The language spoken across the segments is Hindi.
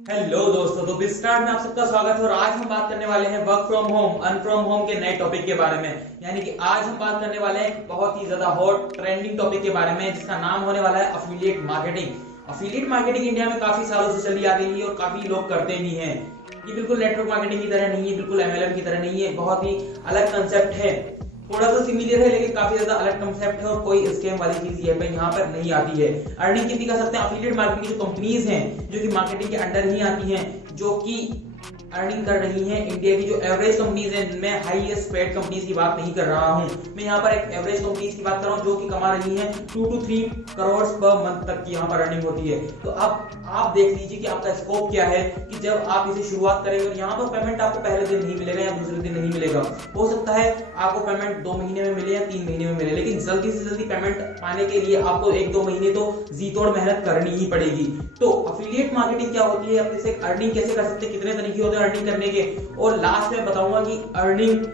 हेलो दोस्तों, तो बिस्टार्ट में आप सबका स्वागत है। और आज हम बात करने वाले हैं work from home, earn from home के नए टॉपिक के बारे में। यानी कि आज हम बात करने वाले हैं बहुत ही ज्यादा हॉट ट्रेंडिंग टॉपिक के बारे में, जिसका नाम होने वाला है affiliate marketing. Affiliate marketing India में काफी सालों से चली आ रही है और काफी लोग करते भी हैं। ये बिल्कुल नेटवर्क मार्केटिंग की तरह नहीं है, बिल्कुल एमएलएम की तरह नहीं है, बहुत ही अलग कंसेप्ट है। थोड़ा सा सिमिलर है लेकिन काफी ज्यादा अलग कंसेप्ट है और कोई स्कैम वाली चीज यहाँ पर नहीं आती है। अर्निंग कितनी कर सकते हैं अफिलिएट मार्केटिंग की जो कंपनीज हैं, जो कि मार्केटिंग के अंडर ही आती हैं, जो कि अर्निंग कर रही हैं। इंडिया की जो एवरेज कंपनीज हैं, मैं हाईएस्ट पेड कंपनीज की बात नहीं कर रहा हूं, मैं यहाँ पर एक एवरेज कंपनीज की बात कर रहा हूं, जो कि कमा रही हैं 2 to 3 करोड़ पर मंथ तक की यहाँ पर अर्निंग होती है। तो अब आप देख लीजिए कि आपका स्कोप क्या है, कि जब आप इसे शुरुआत करेंगे और यहाँ पर पेमेंट आपको पहले दिन नहीं मिलेगा या दूसरे दिन नहीं मिलेगा। हो सकता है आपको पेमेंट 2 महीने में मिले या 3 महीने में मिले, लेकिन जल्दी से जल्दी पेमेंट पाने के लिए आपको 1-2 महीने तो जी तोड़ मेहनत करनी ही पड़ेगी। तो अफिलिएट मार्केटिंग क्या होती है, अपने से अर्निंग कैसे कर सकते हैं, कितने तरीके होते हैं अर्निंग करने के, और लास्ट में बताऊंगा कि अर्निंग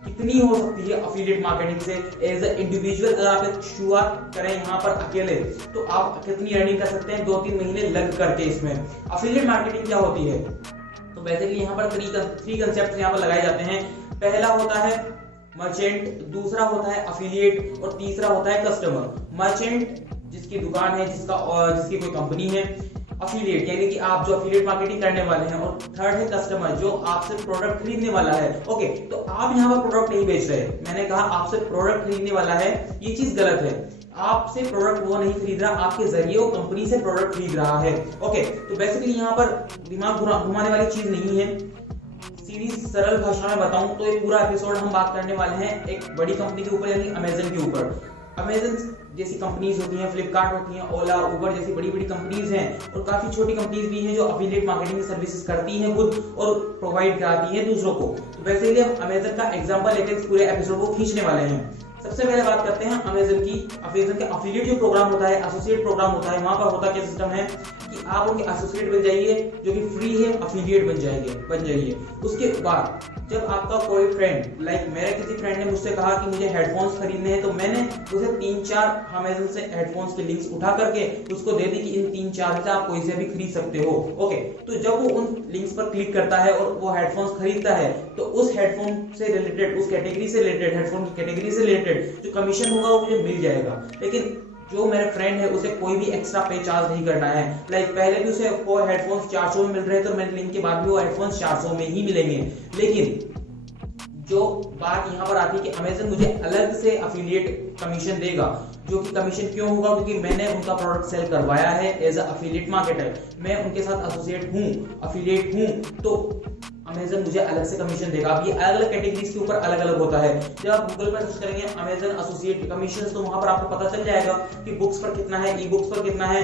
कितनी हो सकती है अफिलिएट मार्केटिंग से एज ए इंडिविजुअल। अगर आप शुरुआत करें यहाँ पर अकेले, तो आप कितनी अर्निंग कर सकते हैं 2-3 महीने लग करके। इसमें अफिलिएट मार्केटिंग क्या होती है, तो बेसिकली यहाँ पर 3 कंसेप्ट यहाँ पर लगाए जाते हैं। पहला होता है मर्चेंट, दूसरा होता है अफिलिएट और तीसरा होता है कस्टमर। मर्चेंट जिसकी दुकान है, जिसकी कोई कंपनी है। अफिलिएट यानी कि आप जो अफिलिएट मार्केटिंग करने वाले हैं। और थर्ड है कस्टमर, जो आपसे प्रोडक्ट खरीदने वाला है। ओके, तो आप यहाँ पर प्रोडक्ट नहीं बेच रहे, मैंने कहा आपसे प्रोडक्ट खरीदने वाला है, ये चीज गलत है। आपसे प्रोडक्ट वो नहीं खरीद रहा, आपके जरिए वो कंपनी से प्रोडक्ट खरीद रहा है। ओके, तो बेसिकली यहाँ पर दिमाग घुमाने वाली चीज नहीं है। सीधी सरल भाषा में बताऊं तो एक पूरा एपिसोड हम बात करने वाले हैं एक बड़ी कंपनी के ऊपर, यानी अमेजन के ऊपर। अमेजन जैसी कंपनीज होती हैं, फ्लिपकार्ट होती हैं, ओला, उबर जैसी बड़ी बड़ी कंपनीज हैं, और काफी छोटी कंपनीज भी हैं जो अफिलिएट मार्केटिंग सर्विसेज करती हैं खुद और प्रोवाइड कराती हैं दूसरों को। तो वैसे ही हम अमेजन का एग्जांपल लेकर इस पूरे एपिसोड को खींचने वाले हैं। सबसे पहले बात करते हैं अमेजन की। अमेजन के अफिलिएट जो प्रोग्राम होता है, एसोसिएट प्रोग्राम होता है, वहां पर होता क्या सिस्टम है कि आप उनके एसोसिएट बन जाइए, जो कि फ्री है, अफिलिएट बन जाइए। उसके बाद जब आपका कोई फ्रेंड, लाइक मेरे किसी फ्रेंड ने मुझसे कहा कि मुझे हेडफोन्स खरीदने हैं, तो मैंने उसे 3-4 अमेजन से हेडफोन्स के लिंक्स उठा करके उसको दे दी कि इन 3-4 से आप कोई से भी खरीद सकते हो। ओके, तो जब वो उन लिंक्स पर क्लिक करता है और वो हेडफोन्स खरीदता है, तो उस हेडफोन से रिलेटेड, उस कैटेगरी से रिलेटेड, हेडफोन की कैटेगरी से रिलेटेड जो कमीशन होगा वो मुझे मिल जाएगा। लेकिन जो मेरे फ्रेंड है उसे कोई भी एक्स्ट्रा पे चार्ज नहीं करना है। लाइक पहले भी उसे वो हेडफोन्स 400 में मिल रहे थे, तो मेरे लिंक के बाद भी वो हेडफोन्स 400 में ही मिलेंगे। लेकिन जो बात यहाँ पर आती है कि अमेजन मुझे अलग से अफिलिएट कमीशन देगा, जो कि कमीशन क्यों होगा, क्योंकि मैंने उनका प्रोडक्ट सेल करवाया है एज अ अफिलिएट मार्केटर, मैं उनके साथ एसोसिएट हूँ, अफिलिएट हूँ, तो अमेजन मुझे अलग से कमीशन देगा। अब ये अलग अलग कैटेगरीज के ऊपर अलग अलग होता है। जब आप गूगल पर सर्च करेंगे अमेजन एसोसिएट कमीशन, तो वहां पर आपको पता चल जाएगा कि बुक्स पर कितना है, ई बुक्स पर कितना है,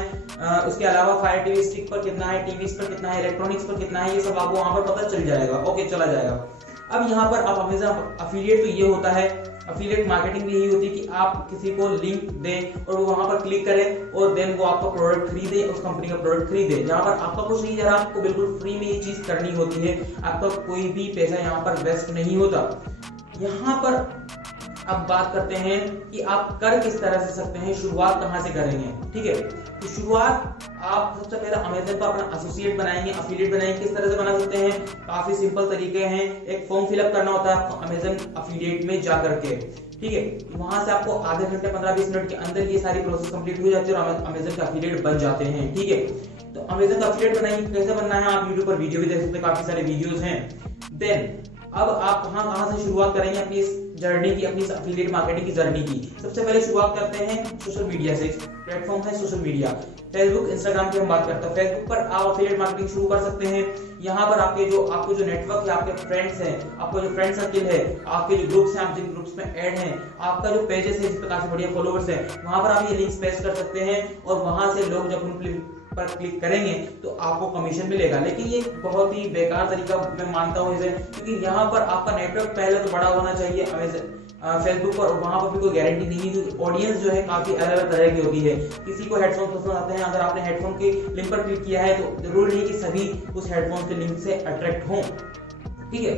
उसके अलावा फायर टीवी स्टिक पर कितना है, टीवी पर कितना है, इलेक्ट्रॉनिक्स पर कितना है, ये सब आपको वहां पर पता चल जाएगा। ओके, चला जाएगा। अब यहाँ पर आप अमेजन अफिलिएट, तो ये होता है अफिलिएट मार्केटिंग भी यही होती है कि आप किसी को लिंक दें और वो वहां पर क्लिक करे और देन वो आपका प्रोडक्ट खरीदे, उस कंपनी का प्रोडक्ट खरीदे। जहां पर आपका कुछ नहीं जा रहा, आपको बिल्कुल फ्री में ये चीज करनी होती है, आपका कोई भी पैसा यहाँ पर वेस्ट नहीं होता। यहाँ पर अब बात करते हैं कि आप कर किस तरह से सकते हैं, शुरुआत कहां से करेंगे। ठीक है, तो शुरुआत आप सबसे पहले अमेजन पर अपना एसोसिएट बनाएंगे, अफिलिएट बनाएंगे। किस तरह से बना सकते हैं, काफी सिंपल तरीके हैं। एक फॉर्म फिलअप करना होता है आपको अमेजन अफिलिएट में जा करके। ठीक है, वहां से आपको आधे घंटे 15-20 मिनट के अंदर ये सारी प्रोसेस कंप्लीट हो जाती है और अमेजन का अफिलिएट बन जाते हैं। ठीक है, तो अमेजन का अफिलिएट बनाएंगे, कैसे बनना है आप यूट्यूब पर वीडियो भी देख सकते हैं, काफी सारे वीडियोस हैं। देन अब आप कहां से शुरुआत करेंगे अपनी इस जर्नी की, अपनी अफिलिएट मार्केटिंग की जर्नी की। सबसे पहले शुरुआत करते हैं सोशल मीडिया से। प्लेटफॉर्म है सोशल मीडिया, फेसबुक, इंस्टाग्राम की हम बात करते हैं। फेसबुक पर आप अफिलिएट मार्केटिंग शुरू कर सकते हैं। यहाँ पर आपको जो नेटवर्क है, आपके फ्रेंड्स हैं, आपका जो फ्रेंड सर्किल है, आपके जो ग्रुप्स हैं, आप जिन ग्रुप्स में ऐड हैं, आपका जो पेजेस है जिस पर काफी बढ़िया फॉलोवर्स हैं, वहां पर आप ये लिंक्स पेस्ट कर सकते हैं और वहां से लोग जब उन पर क्लिक करेंगे तो आपको कमीशन मिलेगा। लेकिन ये बहुत ही बेकार तरीका मैं मानता हूँ इसे, क्योंकि यहाँ पर आपका नेटवर्क पहले तो बड़ा होना चाहिए फेसबुक पर, वहां पर भी कोई गारंटी नहीं है। ऑडियंस जो है काफी अलग अलग तरह की होती है। किसी को हेडफोन पसंद आते हैं, अगर आपने हेडफोन के लिंक पर क्लिक किया है तो जरूरी नहीं कि सभी उस हेडफोन के लिंक से अट्रैक्ट हों। ठीक है,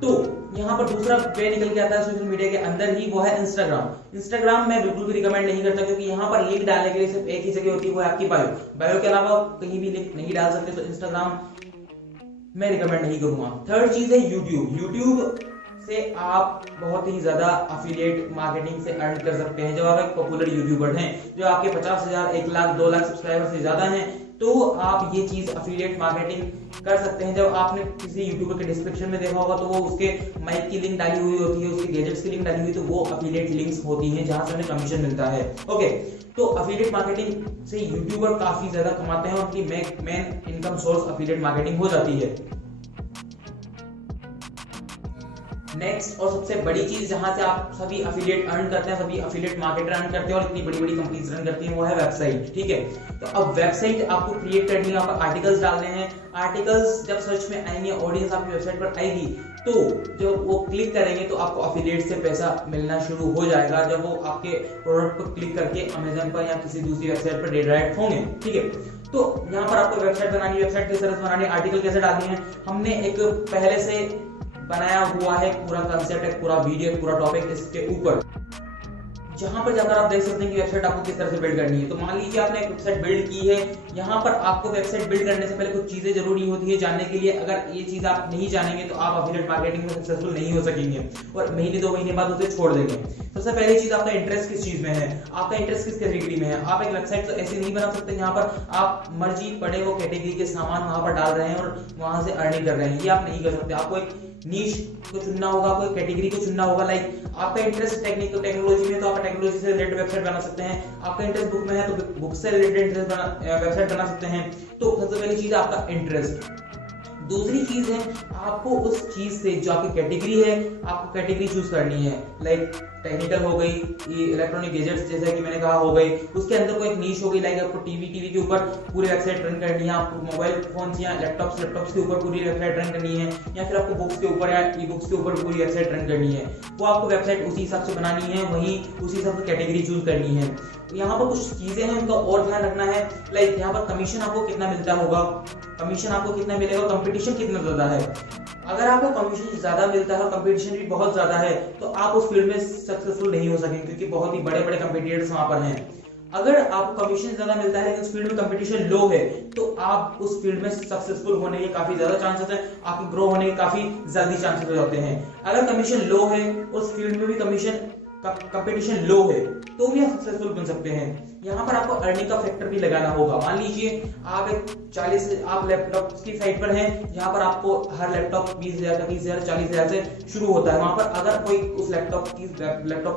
तो यहाँ पर दूसरा वे निकल के आता है सोशल मीडिया के अंदर ही, वो है इंस्टाग्राम मैं बिल्कुल भी रिकमेंड नहीं करता, क्योंकि यहाँ पर लिंक डालने के लिए सिर्फ एक ही जगह होती है, वो है आपकी बायो। बायो के अलावा कहीं भी लिंक नहीं डाल सकते। तो इंस्टाग्राम मैं रिकमेंड नहीं करूंगा। थर्ड चीज है यूट्यूब। यूट्यूब से आप बहुत ही ज्यादा अफिलिएट मार्केटिंग से अर्न कर सकते हैं। जब आप एक पॉपुलर यूट्यूबर हैं, जो आपके 50,000, 1 लाख, 2 लाख सब्सक्राइबर से ज्यादा हैं, तो आप ये चीज अफिलिएट मार्केटिंग कर सकते हैं। जब आपने किसी यूट्यूबर के डिस्क्रिप्शन में देखा होगा तो वो उसके माइक की लिंक डाली हुई होती है, उसके गैजेट्स की लिंक डाली हुई, तो वो अफिलिएट लिंक्स होती हैं जहां से उन्हें कमीशन मिलता है। ओके, तो अफिलिएट मार्केटिंग से यूट्यूबर काफी ज्यादा कमाते हैं, उनकी main income source affiliate marketing हो जाती है। नेक्स्ट और सबसे बड़ी चीज जहां से आप सभी अफिलिएट अर्न करते हैं, सभी अफिलिएट मार्केटर अर्न करते हैं और इतनी बड़ी बड़ी कंपनीज रन करती हैं, वो है वेबसाइट। ठीक है, तो अब वेबसाइट आपको क्रिएट करनी है, आपको आर्टिकल्स डालने हैं। आर्टिकल्स जब सर्च में आएंगे, ऑडियंस आपकी वेबसाइट पर आएगी, तो जब वो क्लिक करेंगे तो आपको अफिलिएट से पैसा मिलना शुरू हो जाएगा, जब वो आपके प्रोडक्ट पर क्लिक करके अमेजन पर या किसी दूसरी वेबसाइट पर रिडायरेक्ट होंगे। ठीक है, तो यहाँ पर आपको वेबसाइट बनानी है, वेबसाइट किस तरह से बनानी है, आर्टिकल कैसे डालनी है, हमने एक पहले से बनाया हुआ है पूरा कंसेप्ट, एक पूरा वीडियो, पूरा टॉपिक इसके ऊपर, जहां पर जाकर आप देख सकते हैं कि वेबसाइट आपको किस तरह से बिल्ड करनी है। तो मान लीजिए आपने एक वेबसाइट बिल्ड की है, यहाँ पर आपको वेबसाइट बिल्ड करने से पहले कुछ चीजें जरूरी होती है जानने के लिए। अगर ये चीज आप नहीं जानेंगे तो आप अफिलिएट मार्केटिंग में सक्सेसफुल नहीं हो सकेंगे और महीने 2 महीने बाद उसे छोड़ देंगे। सबसे पहली चीज, आपका इंटरेस्ट किस चीज में है, आपका इंटरेस्ट किस कैटेगरी में है। आप एक वेबसाइट तो ऐसी नहीं बना सकते जहाँ पर आप मर्जी पड़े वो कैटेगरी के सामान वहां पर डाल रहे हैं और वहां से अर्निंग कर रहे हैं, ये आप नहीं कर सकते। आपको एक नीश को चुनना होगा, कोई कैटेगरी को चुनना होगा। लाइक आपका इंटरेस्ट टेक्नोलॉजी में, तो आप टेक्नोलॉजी से रिलेटेड वेबसाइट बना सकते हैं। आपका इंटरेस्ट बुक में है तो बुक से रिलेटेड वेबसाइट बना सकते हैं। तो सबसे पहली चीज आपका इंटरेस्ट। दूसरी चीज है आपको उस चीज से जो आपकी कैटेगरी है, आपको कैटेगरी चूज करनी है। लाइक टेक्निकल हो गई, इलेक्ट्रॉनिक गैजेट्स जैसा कि मैंने कहा हो गई, उसके अंदर कोई एक नीश हो गई। लाइक आपको टीवी के ऊपर पूरी वेबसाइट रन करनी है, आपको मोबाइल फोन या लैपटॉप्स के ऊपर पूरी वेबसाइट रन करनी है, या फिर आपको बुक्स के ऊपर या ई बुक्स के ऊपर पूरी वेबसाइट रन करनी है। वो आपको वेबसाइट उसी हिसाब से बनानी है, वही उसी हिसाब से कैटेगरी चूज करनी है। यहाँ पर कुछ चीजें हैं उनका और ध्यान रखना है। लाइक यहाँ पर कमीशन आपको कितना मिलता होगा, कमीशन आपको कितना मिलेगा, कंपटीशन कितना ज्यादा है। अगर आपको कमीशन ज्यादा मिलता है और कंपटीशन भी बहुत ज्यादा है तो आप उस फील्ड में सक्सेसफुल नहीं हो सकेंगे, क्योंकि बहुत ही बड़े बड़े कंपटीटर्स वहां पर हैं। अगर आपको कमीशन ज्यादा मिलता है लेकिन उस फील्ड में कंपटीशन लो है, तो आप उस फील्ड में सक्सेसफुल होने के काफी ज्यादा चांसेस हैं, आपके ग्रो होने के काफी जल्दी चांसेस हो जाते हैं। अगर कमीशन लो है, उस फील्ड में भी कंपटीशन लो है, तो भी आप सक्सेसफुल बन सकते हैं। यहाँ पर आपको अर्निंग का फैक्टर भी लगाना होगा। मान लीजिए आप लैपटॉप की साइट पर हैं, जहाँ पर आपको हर लैपटॉप 20,000 का, 30,000, 40,000 से शुरू होता है। वहां पर अगर कोई उस लैपटॉप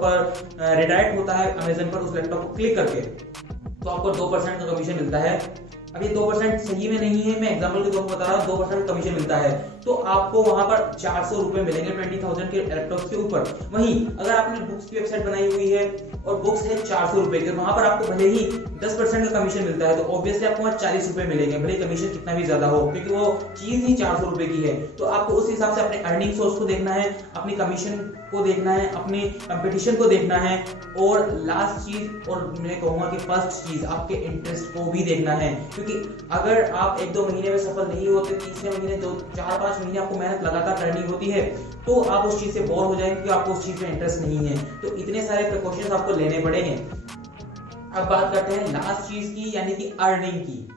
पर रिडायरेक्ट होता है अमेजन पर उस लैपटॉप को क्लिक करके, तो आपको 2% का कमीशन मिलता है। अब ये 2% सही में नहीं है, मैं एग्जाम्पल के तौर पर बता रहा हूँ, 2% कमीशन मिलता है, तो आपको वहां पर 400 रुपए मिलेंगे 20,000 के लैपटॉप के ऊपर। वहीं अगर आपने बुक्स की वेबसाइट बनाई हुई है और बुक्स है 400 रुपए के, वहां पर आपको भले ही 10% का कमीशन मिलता है, तो ऑब्वियसली आपको वहां 40 रुपए मिलेंगे, भले कमीशन कितना भी ज्यादा हो, क्योंकि वो चीज ही 400 रुपए की है। तो आपको उस हिसाब से अपने अर्निंग सोर्स को देखना है, अपनी कमीशन को देखना है, अपनी कंपटीशन को देखना है, और लास्ट चीज और मैं कहूंगा कि फर्स्ट चीज आपके इंटरेस्ट को भी देखना है। क्योंकि अगर आप 1-2 महीने में सफल नहीं होते, तीसरे महीने 4-5 महीने आपको मेहनत लगातार करनी होती है, तो आप उस चीज से बोर हो जाएंगे, क्योंकि आपको उस चीज में इंटरेस्ट नहीं है। तो इतने सारे प्रिकॉशंस आपको लेने पड़ेंगे। अब बात करते हैं लास्ट चीज की, यानी कि अर्निंग की।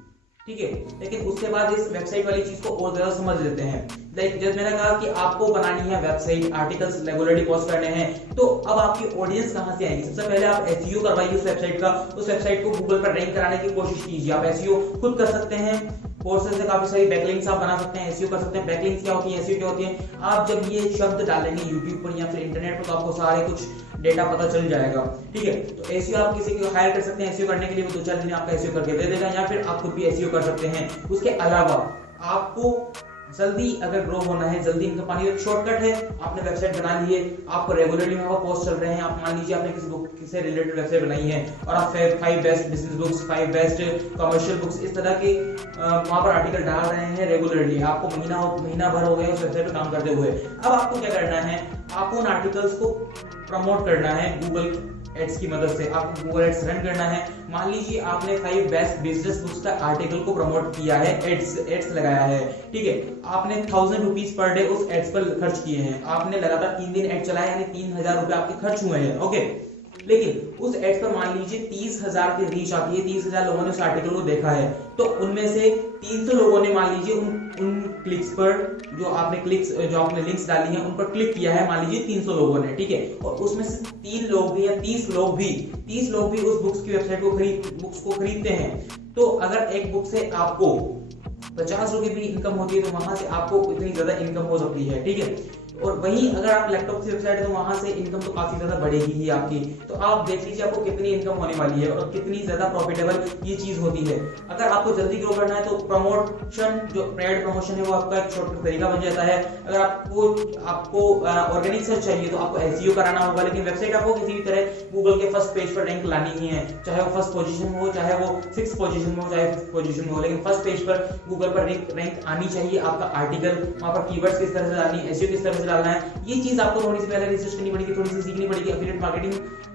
ठीक है, लेकिन उसके बाद इस वेबसाइट वाली चीज को और ज्यादा समझ लेते हैं। लाइक जब मैंने कहा कि आपको बनानी है वेबसाइट, आर्टिकल्स रेगुलरली पोस्ट करने हैं, तो अब आपकी ऑडियंस कहां से आएगी। सबसे पहले आप एसईओ करवाइए उस वेबसाइट का, उस वेबसाइट को गूगल पर रैंक कराने की कोशिश कीजिए। आप एसईओ खुद कर सकते हैं, कोर्सेज से काफी सारी बैकलिंक्स आप बना सकते हैं, एसईओ कर सकते हैं। बैकलिंक्स क्या होती है, एसईओ क्या होती है, आप जब ये शब्द डालेंगे यूट्यूब पर या फिर इंटरनेट पर, तो आपको सारे कुछ डेटा पता चल जाएगा। ठीक है, तो एसईओ आप किसी को हायर कर सकते हैं, एसईओ करने के लिए वो 2-4 दिन आपका एसईओ करके दे देगा, या फिर आप खुद भी एसईओ कर सकते हैं। उसके अलावा आपको जल्दी अगर ग्रो होना है, जल्दी इनकम पानी, एक शॉर्टकट है, आपने वेबसाइट बना ली है, आपको रेगुलरली वहां पर पोस्ट चल रहे हैं। आप मान लीजिए आपने किसी बुक से रिलेटेड वेबसाइट बनाई है और आप 5 best business books, 5 best commercial books, इस तरह के वहां पर आर्टिकल डाल रहे हैं रेगुलरली। आपको महीना भर हो गया उस वेबसाइट पर काम करते हुए। अब आपको क्या करना है, आपको उन आर्टिकल्स को प्रमोट करना है गूगल एड्स की मदद से। आपको गूगल एड्स रन करना है। मान लीजिए आपने 5 बेस्ट बिजनेस बुक्स का आर्टिकल को प्रमोट किया है, एड्स लगाया है। ठीक है, आपने 1000 रुपीज पर डे उस एड्स पर खर्च किए हैं, आपने लगातार 3 दिन एड चलाया, यानी 3000 रुपए आपके खर्च हुए हैं। ओके, लेकिन उस एड्स पर मान लीजिए 30,000 की रीच आती है, 30,000 लोगों ने उस आर्टिकल को देखा है, तो उनमें से 300 लोगों ने मान लीजिए उन क्लिक्स पर जो आपने लिंक्स डाली हैं उन पर क्लिक किया है, मान लीजिए 300 लोगों ने, ठीक है, और उसमें से 3 लोग भी या 30 लोग भी उस बुक्स की वेबसाइट को बुक्स को खरीदते हैं। तो अगर एक बुक से आपको 50 रुपए भी इनकम होती है तो वहां से आपको इतनी ज्यादा इनकम हो सकती है, ठीक है। और वहीं अगर आप लैपटॉप की वेबसाइट है तो वहां से इनकम तो काफी ज्यादा बढ़ेगी ही आपकी। तो आप देख लीजिए आपको कितनी इनकम होने वाली है और कितनी ज्यादा प्रॉफिटेबल ये चीज होती है। अगर आपको जल्दी ग्रो करना है तो प्रमोशन, जो पेड प्रमोशन है वो आपका एक शॉर्टकट तरीका बन जाता है। अगर आपको ऑर्गेनिक सर्च चाहिए तो आपको एसईओ कराना होगा, लेकिन वेबसाइट आपको किसी भी तरह गूगल के फर्स्ट पेज पर रैंक लानी ही है, चाहे वो फर्स्ट पोजीशन में हो, चाहे वो 6th पोजीशन में हो, चाहे 5th पोजीशन में हो, लेकिन फर्स्ट पेज पर गूगल पर रैंक आनी चाहिए। आपका आर्टिकल वहां पर कीवर्ड्स किस तरह से डालनी है, एसईओ किस तरह से डालना है, ये चीज आपको थोड़ी सी पहले रिसर्च करनी पड़ेगी, थोड़ी सी सीखनी पड़ेगी, एफिलिएट मार्केटिंग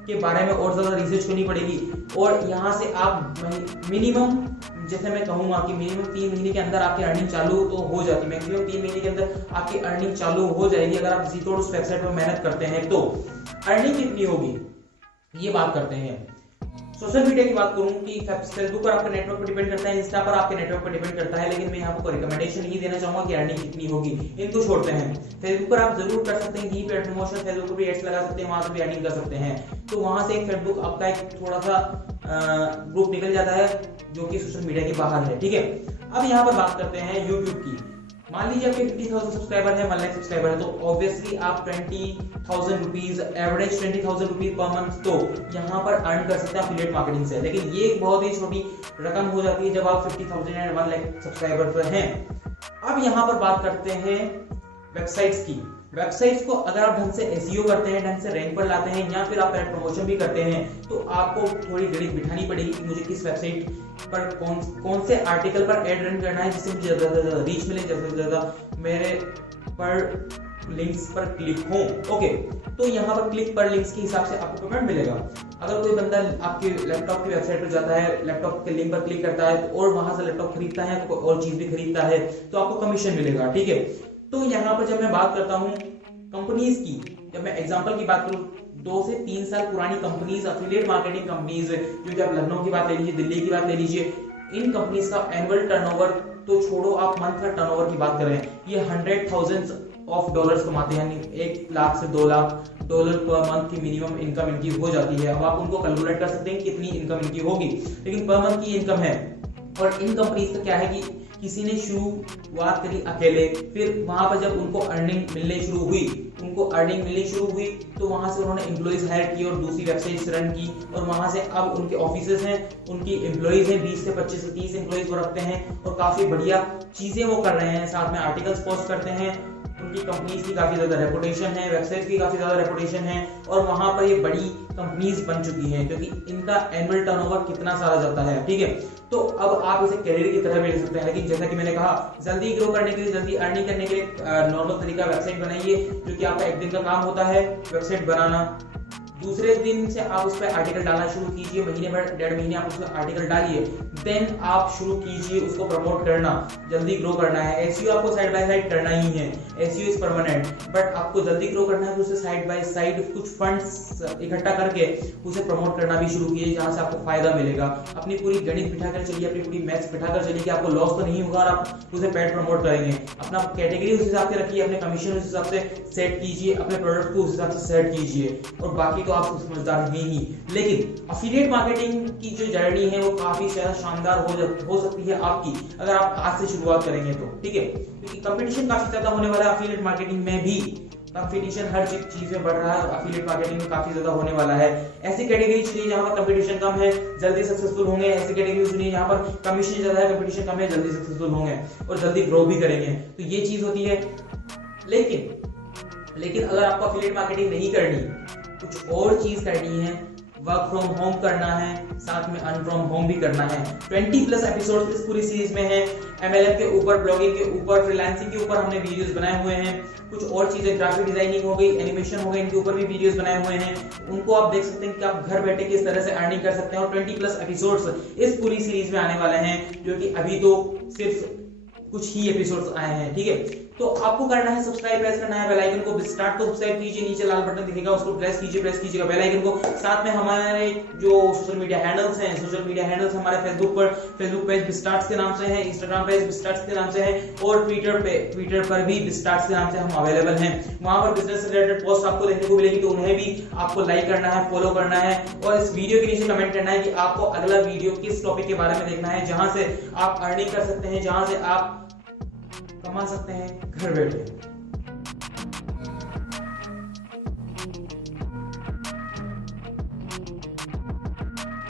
के बारे में और ज्यादा रिसर्च करनी पड़ेगी। और यहाँ से आप मिनिमम, जैसे मैं कहूंगा कि मिनिमम 3 महीने के अंदर आपकी अर्निंग चालू तो हो जाती है, मैक्सिमम 3 महीने के अंदर आपकी अर्निंग चालू हो जाएगी। अगर आप इसी तौर उस वेबसाइट पर मेहनत करते हैं तो अर्निंग कितनी होगी ये बात करते हैं। सोशल मीडिया की बात करूं कि फेसबुक पर आपके नेटवर्क पर डिपेंड करता है, इंस्टा पर आपके नेटवर्क पर डिपेंड करता है, लेकिन मैं यहाँ आपको रिकमेंडेशन नहीं देना चाहूंगा कि अर्निंग कितनी होगी, इनको छोड़ते हैं। फेसबुक पर आप जरूर कर सकते हैं, पेड प्रमोशन, फेसबुक पर भी एड्स लगा सकते हैं, वहां से भी अर्निंग कर सकते हैं। तो वहां से एक फेसबुक आपका एक थोड़ा सा ग्रुप निकल जाता है जो कि सोशल मीडिया के बाहर है, ठीक है। अब यहाँ पर बात करते हैं यूट्यूब की। मान लीजिए आपके 50,000 सब्सक्राइबर है, 1 लाख सब्सक्राइबर है, तो ऑब्वियसली आप 20,000 rupees average 20,000 rupees per month तो यहाँ पर अर्न कर सकते हैं एफिलिएट मार्केटिंग से। लेकिन ये एक बहुत ही छोटी रकम हो जाती है जब आप 50,000 एंड 1 लाख सब्सक्राइबर पर हैं। अब यहाँ पर बात करते हैं वेबसाइट्स की। वेबसाइट्स को अगर आप ढंग से एसईओ करते हैं, ढंग से रैंक पर लाते हैं, या फिर आप पेड प्रमोशन भी करते हैं, तो आपको थोड़ी गणित बिठानी पड़ेगी कि मुझे किस वेबसाइट पर कौन से आर्टिकल पर एड रन करना है जिससे मुझे ज्यादा से ज्यादा रीच मिले, ज्यादा से ज्यादा मेरे पर लिंक्स पर क्लिक हो। ओके, तो यहाँ पर क्लिक पर लिंक्स के हिसाब से आपको पेमेंट मिलेगा। अगर कोई बंदा आपके लैपटॉप की वेबसाइट पर जाता है, लैपटॉप के लिंक पर क्लिक करता है और वहां से लैपटॉप खरीदता है, कोई और चीज भी खरीदता है, तो आपको कमीशन मिलेगा, ठीक है। तो यहाँ पर जब मैं बात करता हूँ कंपनीज की, जब मैं एग्जांपल की बात करूँ, 2 से 3 साल पुरानी कंपनीज, एफिलिएट मार्केटिंग कंपनीज, जो कि आप लखनऊ की बात ले लीजिए, दिल्ली की बात ले लीजिए, इन कंपनीज का एनुअल टर्नओवर तो छोड़ो, आप मंथ का टर्नओवर की बात करें, ये $100,000 कमाते हैं, यानी 1 लाख से 2 लाख डॉलर पर मंथ की मिनिमम इनकम इनकी हो जाती है। अब आप उनको कैलकुलेट कर सकते हैं कितनी इनकम इनकी होगी, लेकिन पर मंथ की इनकम है। और इन कंपनीज का क्या है कि किसी ने शुरुआत करी अकेले, फिर वहां पर जब उनको अर्निंग मिलनी शुरू हुई तो वहां से उन्होंने एम्प्लॉइज हायर की और दूसरी वेबसाइट्स रन की, और वहां से अब उनके ऑफिसेज हैं, उनकी एम्प्लॉइज हैं, 20 से 25 से 30 एम्प्लॉइज वो रखते हैं और काफी बढ़िया चीजें वो कर रहे हैं, साथ में आर्टिकल्स पोस्ट करते हैं, उनकी कंपनीज की काफी ज्यादा रेपुटेशन है, वेबसाइट की काफी ज्यादा रेपुटेशन है, और वहां पर ये बड़ी कंपनीज बन चुकी हैं क्योंकि इनका एनुअल टर्नओवर कितना सारा जाता है, ठीक है। तो अब आप इसे कैरियर की तरह भी ले सकते हैं, लेकिन जैसा कि मैंने कहा, जल्दी ग्रो करने के लिए, जल्दी अर्निंग करने के लिए नॉर्मल तरीका वेबसाइट बनाइए, जो कि आपका 1 दिन का काम होता है वेबसाइट बनाना। दूसरे दिन से आप उस पर आर्टिकल डालना शुरू कीजिए, महीने भर 1.5 महीने आप उस पर आर्टिकल डालिए, देन आप शुरू कीजिए उसको प्रमोट करना। जल्दी ग्रो करना है, एसईओ आपको साइड बाय साइड करना ही है, एसईओ इज परमानेंट, बट आपको जल्दी ग्रो करना है तो उसे साइड बाय साइड कुछ फंड्स इकट्ठा करके उसे प्रमोट करना भी शुरू कीजिए, जहां से आपको फायदा मिलेगा। अपनी पूरी गणित बिठाकर चलिए, अपनी पूरी मैथ्स बिठाकर चलिए कि आपको लॉस तो नहीं होगा और आप उसे पेड प्रमोट करेंगे। अपना कैटेगरी उस हिसाब से रखिए, अपने कमीशन उस हिसाब से सेट कीजिए, अपने प्रोडक्ट को उस हिसाब से सेट कीजिए, और बाकी तो आप समझदार हैं ही। लेकिन एफिलिएट मार्केटिंग की जो जर्नी है वो काफी ज्यादा शानदार हो सकती है आपकी, अगर आप आज से शुरुआत करेंगे तो, ठीक है, क्योंकि कंपटीशन काफी ज्यादा होने वाला है एफिलिएट मार्केटिंग में भी। कंपटीशन हर चीज में बढ़ रहा है और एफिलिएट मार्केटिंग में काफी ज्यादा होने वाला है। ऐसी कैटेगरी चुनिए जहां पर कंपटीशन कम है, जल्दी सक्सेसफुल होंगे। ऐसी कैटेगरी चुनिए जहां पर कमीशन ज्यादा है, कंपटीशन कम है, जल्दी सक्सेसफुल होंगे और जल्दी ग्रो भी करेंगे। तो ये चीज होती है। लेकिन अगर आपको एफिलिएट मार्केटिंग नहीं करनी, कुछ और चीज करनी है, वर्क फ्रॉम होम करना है, साथ में अर्न फ्रॉम होम भी करना है। 20+ एपिसोड्स इस पूरी सीरीज में है। MLM के ऊपर, ब्लॉगिंग के ऊपर, फ्रीलांसिंग के ऊपर हमने वीडियोस बनाए हुए हैं। कुछ और चीजें, ग्राफिक डिजाइनिंग हो गई, एनिमेशन हो गई, इनके ऊपर भी वीडियोस बनाए हुए हैं। उनको आप देख सकते हैं कि आप घर बैठे किस तरह से अर्निंग कर सकते हैं। और 20+ एपिसोड्स इस पूरी सीरीज में आने वाले हैं, जो कि अभी तो सिर्फ कुछ ही एपिसोड्स आए हैं, ठीक है। तो आपको करना है सब्सक्राइब, प्रेस करना है बेल आइकन को, स्टार्ट को सब्सक्राइब कीजिए, नीचे लाल बटन दिखेगा उसको प्रेस कीजिएगा बेल आइकन को। साथ में हमारे जो सोशल मीडिया हैंडल्स हमारे फेसबुक पेज बिस्टार्ट्स के नाम से है, इंस्टाग्राम पेज बिस्टार्ट्स के नाम से है और ट्विटर पर भी बिस्टार्ट्स के नाम से हम अवेलेबल हैं। वहां पर बिजनेस से रिलेटेड पोस्ट आपको देखने को मिलेगी, तो उन्हें भी आपको लाइक करना है, फॉलो करना है और इस वीडियो के नीचे कमेंट करना है कि आपको अगला वीडियो किस टॉपिक के बारे में देखना है, जहां से आप अर्निंग कर सकते हैं, जहां से आप कमा सकते हैं घर बैठे।